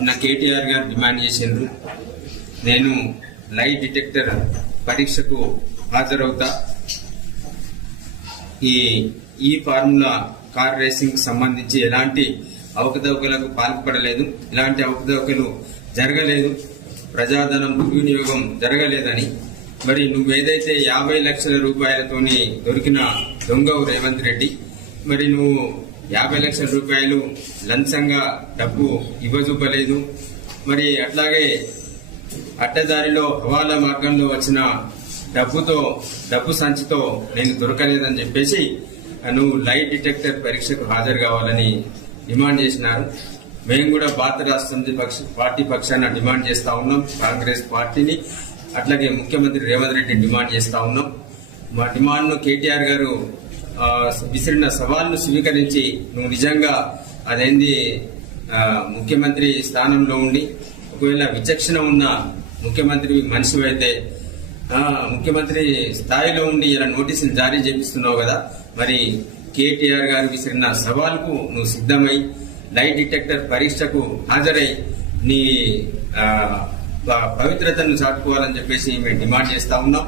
నా కేటీఆర్ గారు డిమాండ్ చేసిండ్రు. నేను లై డిటెక్టర్ పరీక్షకు హాజరవుతా. ఈ ఈ ఫార్ములా కార్ రేసింగ్కి సంబంధించి ఎలాంటి అవకతవకలకు పాల్పడలేదు. ఇలాంటి అవకతవకలు జరగలేదు. ప్రజాధనం దుర్వినియోగం జరగలేదని. మరి నువ్వేదైతే యాభై లక్షల రూపాయలతోని దొరికిన దొంగవు రేవంత్ రెడ్డి మరి నువ్వు యాభై లక్షల రూపాయలు లంచంగా డబ్బు ఇవ్వజూపలేదు మరి అట్లాగే అడ్డదారిలో హవాలా మార్గంలో వచ్చిన డబ్బుతో డబ్బు సంచితో నేను దొరకలేదని చెప్పేసి నువ్వు లైట్ డిటెక్టర్ పరీక్షకు హాజరు కావాలని డిమాండ్ చేసినారు. మేము కూడా భారత రాష్ట్రంది పక్ష పార్టీ పక్షాన డిమాండ్ చేస్తూ ఉన్నాం. కాంగ్రెస్ పార్టీని అట్లాగే ముఖ్యమంత్రి రేవంత్ రెడ్డి డిమాండ్ చేస్తూ ఉన్నాం. మా డిమాండ్ను కేటీఆర్ గారు విసిరిన సవాల్ను స్వీకరించి నువ్వు నిజంగా అదేంది ముఖ్యమంత్రి స్థానంలో ఉండి ఒకవేళ విచక్షణ ఉన్న ముఖ్యమంత్రి మనిషి అయితే ముఖ్యమంత్రి స్థాయిలో ఉండి ఇలా నోటీసులు జారీ చేపిస్తున్నావు కదా మరి కేటీఆర్ గారు విసిరిన సవాల్కు నువ్వు సిద్ధమై లైట్ డిటెక్టర్ పరీక్షకు హాజరై నీ ప- పవిత్రతను చాటుకోవాలని చెప్పేసి మేము డిమాండ్ చేస్తా ఉన్నాం.